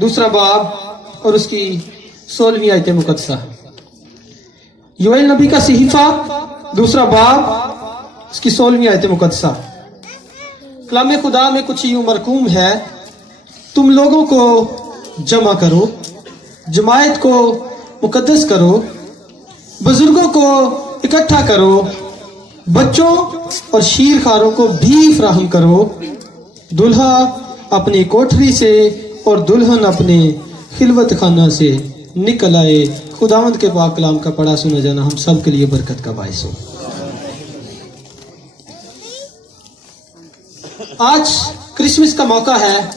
दूसरा बाब और उसकी 16वीं आयत मुकद्दसा। योएल नबी का सहीफा दूसरा बाब उसकी 16वीं आयत मुकद्दसा। कलाम खुदा में कुछ यूं मरकूम है, तुम लोगों को जमा करो, जमायत को मुकद्दस करो, बुजुर्गों को इकट्ठा करो, बच्चों और शीरखारों को भी फराहम करो। दुल्हा अपनी कोठरी से और दुल्हन अपने खिलवत खाना से निकल आए। खुदावंद के पाक कलाम का पढ़ा सुना जाना हम सब के लिए बरकत का बायस हो। आज क्रिसमस का मौका है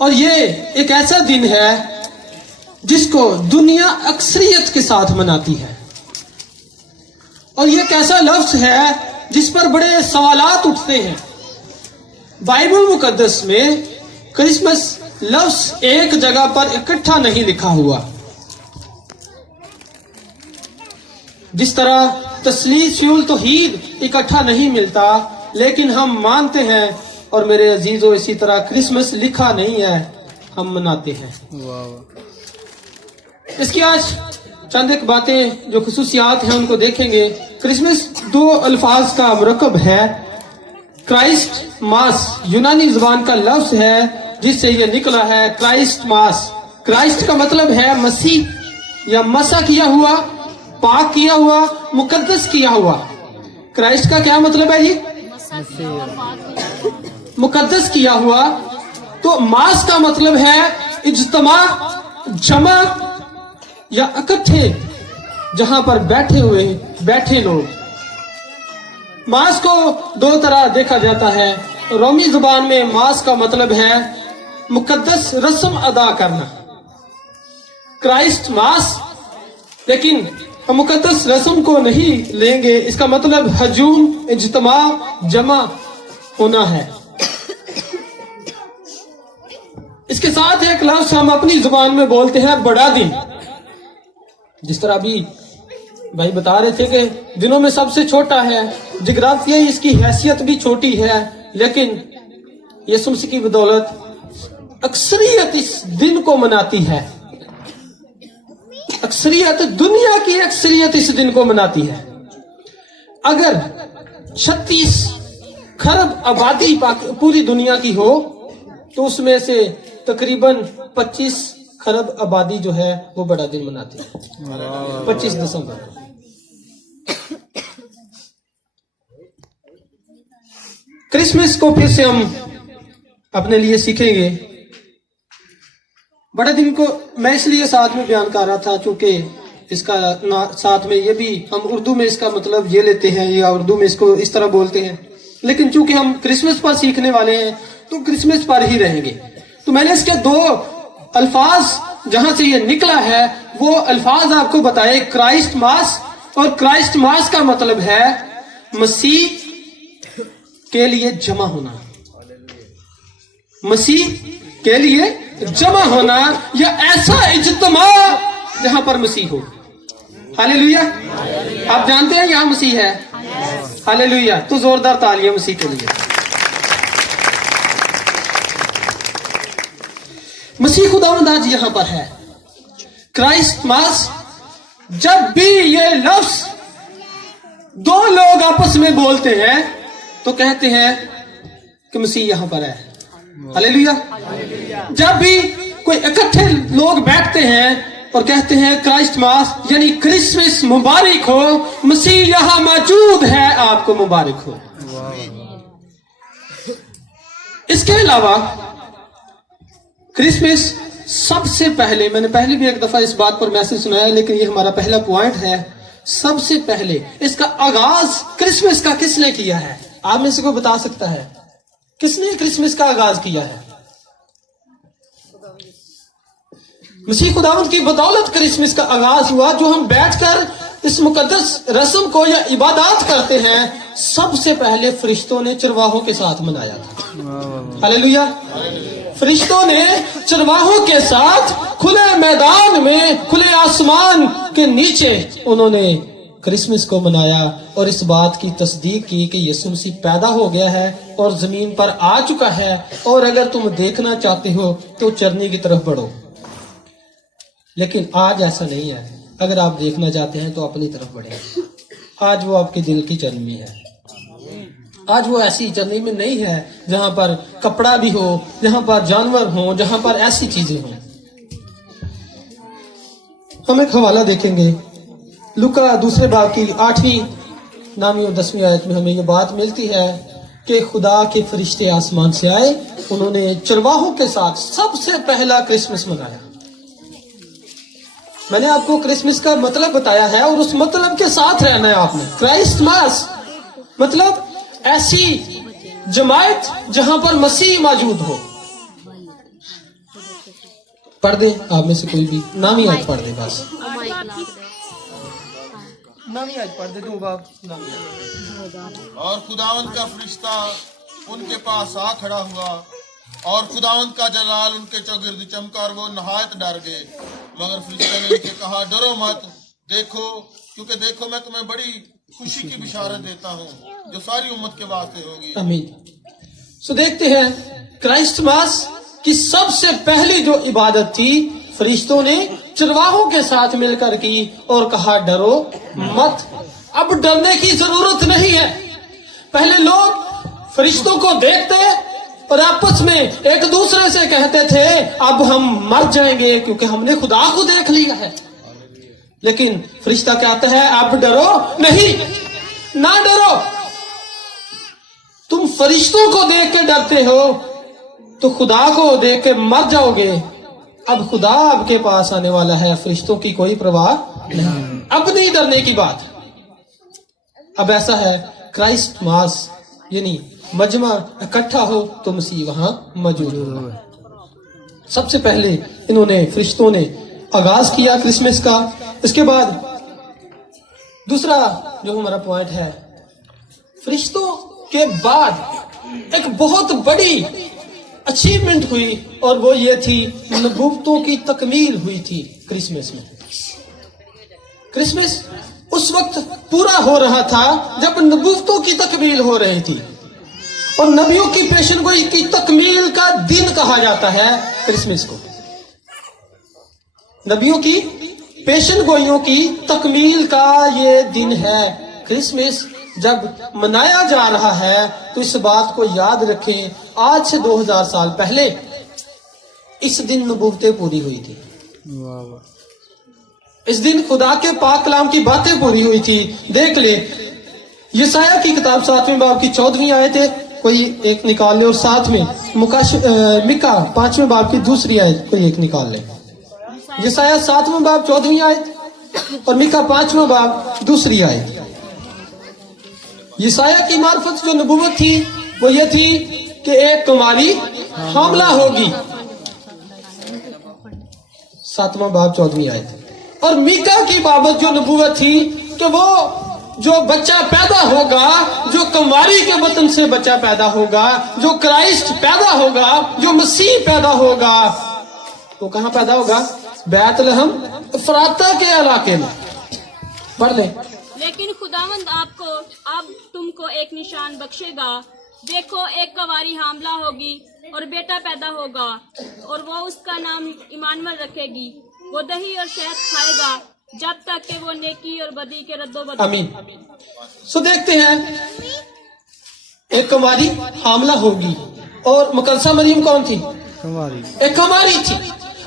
और ये एक ऐसा दिन है जिसको दुनिया अक्सरियत के साथ मनाती है, और ये एक ऐसा लफ्ज है जिस पर बड़े सवालात उठते हैं। बाइबल मुकद्दस में क्रिसमस लफ्ज एक जगह पर इकट्ठा नहीं लिखा हुआ। जिस तरह तस्लील तौहीद इकट्ठा नहीं मिलता, लेकिन हम मानते हैं, और मेरे अजीजों इसी तरह क्रिसमस लिखा नहीं है, हम मनाते हैं। इसकी आज चंद एक बातें जो खुसूसियात हैं उनको देखेंगे। क्रिसमस दो अल्फाज का मुरक्कब है। क्राइस्ट मास यूनानी जुबान का लफ्ज है जिससे ये निकला है क्राइस्ट मास। क्राइस्ट का मतलब है मसीह या मसा किया हुआ, पाक किया हुआ, मुकद्दस किया हुआ। क्राइस्ट का क्या मतलब है जी? मुकद्दस किया हुआ। तो मास का मतलब है इज्तमा, जमा या इकट्ठे, जहां पर बैठे लोग। मास को दो तरह देखा जाता है। रोमी जुबान में मास का मतलब है मुकद्दस रस्म अदा करना, क्राइस्ट मास। लेकिन हम मुकद्दस रस्म को नहीं लेंगे, इसका मतलब हजूम, इज्तिमा, जमा होना है। इसके साथ एक लफ्ज हम अपनी जुबान में बोलते हैं बड़ा दिन। जिस तरह अभी भाई बता रहे थे कि दिनों में सबसे छोटा है, जिग्राफियाई इसकी हैसियत भी छोटी है, लेकिन यीशु मसीह की बदौलत अक्सरियत इस दिन को मनाती है। अक्सरियत, दुनिया की अक्सरियत इस दिन को मनाती है। अगर 36 खरब आबादी पूरी दुनिया की हो तो उसमें से तकरीबन 25 खरब आबादी जो है वो बड़ा दिन मनाती है, 25 दिसंबर। क्रिसमस को फिर से हम अपने लिए सीखेंगे। बड़े दिन को मैं इसलिए साथ में बयान कर रहा था क्योंकि इसका साथ में ये भी हम उर्दू में इसका मतलब ये लेते हैं या उर्दू में इसको इस तरह बोलते हैं, लेकिन चूंकि हम क्रिसमस पर सीखने वाले हैं तो क्रिसमस पर ही रहेंगे। तो मैंने इसके दो अल्फाज जहां से ये निकला है वो अल्फाज आपको बताए, क्राइस्ट मास। और क्राइस्ट मास का मतलब है मसीह के लिए जमा होना, मसीह के लिए जमा होना, या ऐसा इज्तिमा जहां पर मसीह हो। हालेलुया। आप जानते हैं यहां मसीह है। हालेलुया। तो जोरदार तालियां मसीह के लिए। मसीह खुदावंद आज यहां पर है। क्राइस्ट मास, जब भी ये लफ्ज दो लोग आपस में बोलते हैं तो कहते हैं कि मसीह यहां पर है। हालेलुया। जब भी कोई इकट्ठे लोग बैठते हैं और कहते हैं क्राइस्ट मास यानी क्रिसमस मुबारक हो, मसीह यहां मौजूद है, आपको मुबारक हो। इसके अलावा क्रिसमस सबसे पहले, मैंने पहले भी एक दफा इस बात पर मैसेज सुनाया, लेकिन ये हमारा पहला पॉइंट है। सबसे पहले इसका आगाज क्रिसमस का किसने किया है? आप में से कोई बता सकता है किसने क्रिसमस का आगाज किया है? मसीह खुदावंद की बदौलत क्रिसमस का आगाज हुआ। जो हम बैठकर इस मुकद्दस रस्म को या इबादत करते हैं, सबसे पहले फरिश्तों ने चरवाहों के साथ मनाया था। हालेलुया। फरिश्तों ने चरवाहों के साथ खुले मैदान में, खुले आसमान के नीचे उन्होंने क्रिसमस को मनाया और इस बात की तस्दीक की कि यीशु मसीह पैदा हो गया है और जमीन पर आ चुका है, और अगर तुम देखना चाहते हो तो चरनी की तरफ बढ़ो। लेकिन आज ऐसा नहीं है। अगर आप देखना चाहते हैं तो अपनी तरफ बढ़े। आज वो आपके दिल की चरनी है। आज वो ऐसी चरनी में नहीं है जहां पर कपड़ा भी हो, जहां पर जानवर हो, जहां पर ऐसी चीजें हो। हम एक हवाला देखेंगे, लूका दूसरे बाब की 8वीं 9वीं और 10वीं आयत में हमें ये बात मिलती है कि खुदा के फरिश्ते आसमान से आए, उन्होंने चरवाहों के साथ सबसे पहला क्रिसमस मनाया। मैंने आपको क्रिसमस का मतलब बताया है और उस मतलब के साथ रहना है आपने। क्राइस्टमास मतलब ऐसी जमात जहां पर मसीह मौजूद हो। पढ़ दे आप में से कोई भी 9वीं आयत पढ़ दे, बस 9वीं आयत पढ़ दे, 2 बाब 9वीं आयत। और खुदावंद का फरिश्ता उनके पास आ खड़ा हुआ और खुदावंद का जलाल उनके चौगिर्द चमका और वो नहायत डर गए। मगर फरिश्ते ने उनसे कहा, डरो मत, देखो, क्योंकि देखो मैं तुम्हें बड़ी खुशी की बिशारत देता हूँ जो सारी उम्मत के वास्ते होगी। आमीन। सो देखते हैं क्राइस्टमास की सबसे पहली जो इबादत थी फरिश्तों ने चरवाहों के साथ मिलकर की और कहा, डरो मत। अब डरने की जरूरत नहीं है। पहले लोग फरिश्तों को देखते और आपस में एक दूसरे से कहते थे, अब हम मर जाएंगे क्योंकि हमने खुदा को देख लिया है। लेकिन फरिश्ता कहता है, अब डरो नहीं, ना डरो। तुम फरिश्तों को देख के डरते हो तो खुदा को देख के मर जाओगे। अब खुदा आपके पास आने वाला है, फरिश्तों की कोई परवाह नहीं। अब नहीं डरने की बात। अब ऐसा है, क्राइस्ट मास यानी मजमा इकट्ठा हो तो मसीह वहां मौजूद होगा। सबसे पहले इन्होंने फरिश्तों ने आगाज किया क्रिसमस का। इसके बाद दूसरा जो हमारा पॉइंट है, फरिश्तों के बाद एक बहुत बड़ी अचीवमेंट हुई और वो ये थी, नबूवतों की तकमील हुई थी क्रिसमस में। क्रिसमस उस वक्त पूरा हो रहा था जब नबूवतों की तकमील हो रही थी, और नबियों की पेशन गोई की तकमील का दिन कहा जाता है क्रिसमस को। नबियों की पेशन गोइयों की तकमील का ये दिन है क्रिसमस। जब मनाया जा रहा है तो इस बात को याद रखें, आज से 2000 साल पहले इस दिन नबूवतें पूरी हुई थी। इस दिन खुदा के पाक कलाम की बातें पूरी हुई थी। देख ले, यसाया की किताब 7वें बाब की 14वीं आयत है, कोई एक निकाल ले, और साथ में मिका 5वें बाब की 2री आयत कोई एक निकाल ले। यसाया 7वें बाब 14वीं आयत और मिका 5वां बाब 2री आयत। यसाया की मार्फत जो नबूवत थी वो ये थी कि एक कुमारी हामला होगी, 7वां बाब 14वीं आयत। और मीका की बाबत जो नबूवत थी कि वो जो बच्चा पैदा होगा, जो कुमारी के वतन से बच्चा पैदा होगा, जो क्राइस्ट पैदा होगा, जो मसीह पैदा होगा, वो कहाँ पैदा होगा? बैतलहम इफ्राता के इलाके में। पढ़ ले। लेकिन खुदावंद आपको अब तुमको एक निशान बख्शेगा, देखो एक कुंवारी हामला होगी और बेटा पैदा होगा और वो उसका नाम इमानुएल रखेगी। वो दही और शहद खाएगा जब तक कि वो नेकी और बदी के रद्दोबदल। आमीन। सो देखते हैं, एक कुंवारी हामला होगी, और मुकद्दसा मरियम कौन थी? कुंवारी। एक कुंवारी थी।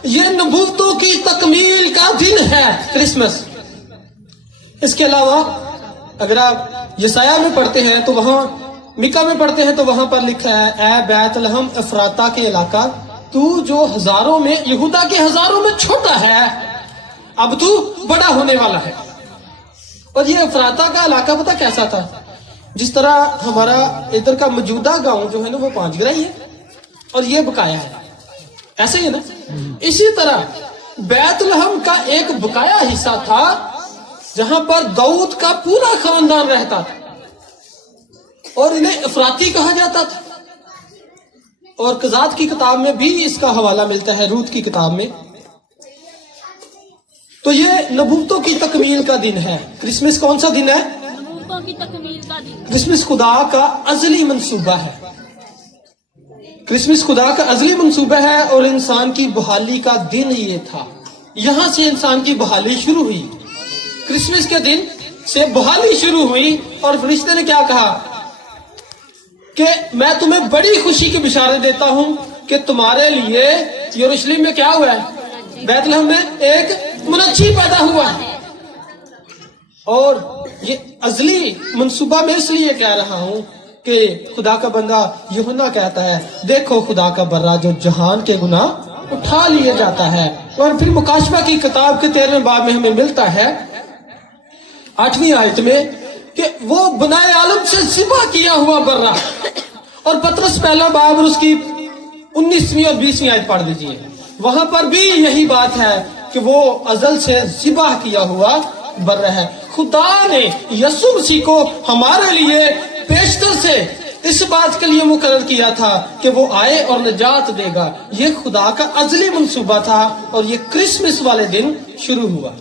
ये नबूवतों की तकमील का दिन है क्रिसमस। इसके अलावा अगर आप यसाया में पढ़ते हैं तो वहां, मिका में पढ़ते हैं तो वहां पर लिखा है, ए बैतलहम इफ्राता के इलाका, तू जो हजारों में, यहूदा के हजारों में छोटा है, अब तू बड़ा होने वाला है। और ये इफ्राता का इलाका पता कैसा था? जिस तरह हमारा इधर का मौजूदा गांव जो है ना वो 5 गराई है और ये बकाया है, ऐसे ही है ना। इसी तरह बैतलहम का एक बकाया हिस्सा था जहां पर दाऊद का पूरा खानदान रहता था और इन्हें इफ्राती कहा जाता था। और कजात की किताब में भी इसका हवाला मिलता है, रूत की किताब में। تو یہ نبوتوں کی تکمیل کا دن ہے. کرسمس کون سا دن ہے؟ नबूतों की तकमील का दिन. کرسمس خدا کا ازلی منصوبہ ہے. کرسمس خدا کا ازلی منصوبہ ہے اور انسان کی بحالی کا دن یہ تھا. یہاں سے انسان کی بحالی شروع ہوئی. کرسمس کے دن سے بحالی شروع ہوئی اور فرشتے نے کیا کہا کہ میں تمہیں بڑی خوشی کی بشارت دیتا ہوں کہ تمہارے لیے یروشلم میں کیا ہوا ہے؟ بیت لحم میں ایک منجی پیدا ہوا ہے. اور یہ ازلی منصوبہ میں اس لیے کہہ رہا ہوں کہ خدا کا بندہ یوحنا کہتا ہے دیکھو خدا کا برا جو جہان کے گناہ اٹھا لیے جاتا ہے. اور پھر مکاشفہ کی کتاب کے 13ویں باب میں ہمیں ملتا ہے 8ویں آیت میں کہ وہ بنائے عالم سے ذبح کیا ہوا برا. اور پطرس پہلا باب اور اس کی 19ویں اور 20ویں آیت پڑھ دیجئے. وہاں پر بھی یہی بات ہے کہ وہ ازل سے ذبح کیا ہوا برا ہے. خدا نے یسوع مسیح کو ہمارے لیے پیشتر سے اس بات کے لیے مقرر کیا تھا کہ وہ آئے اور نجات دے گا. یہ خدا کا ازلی منصوبہ تھا اور یہ کرسمس والے دن شروع ہوا.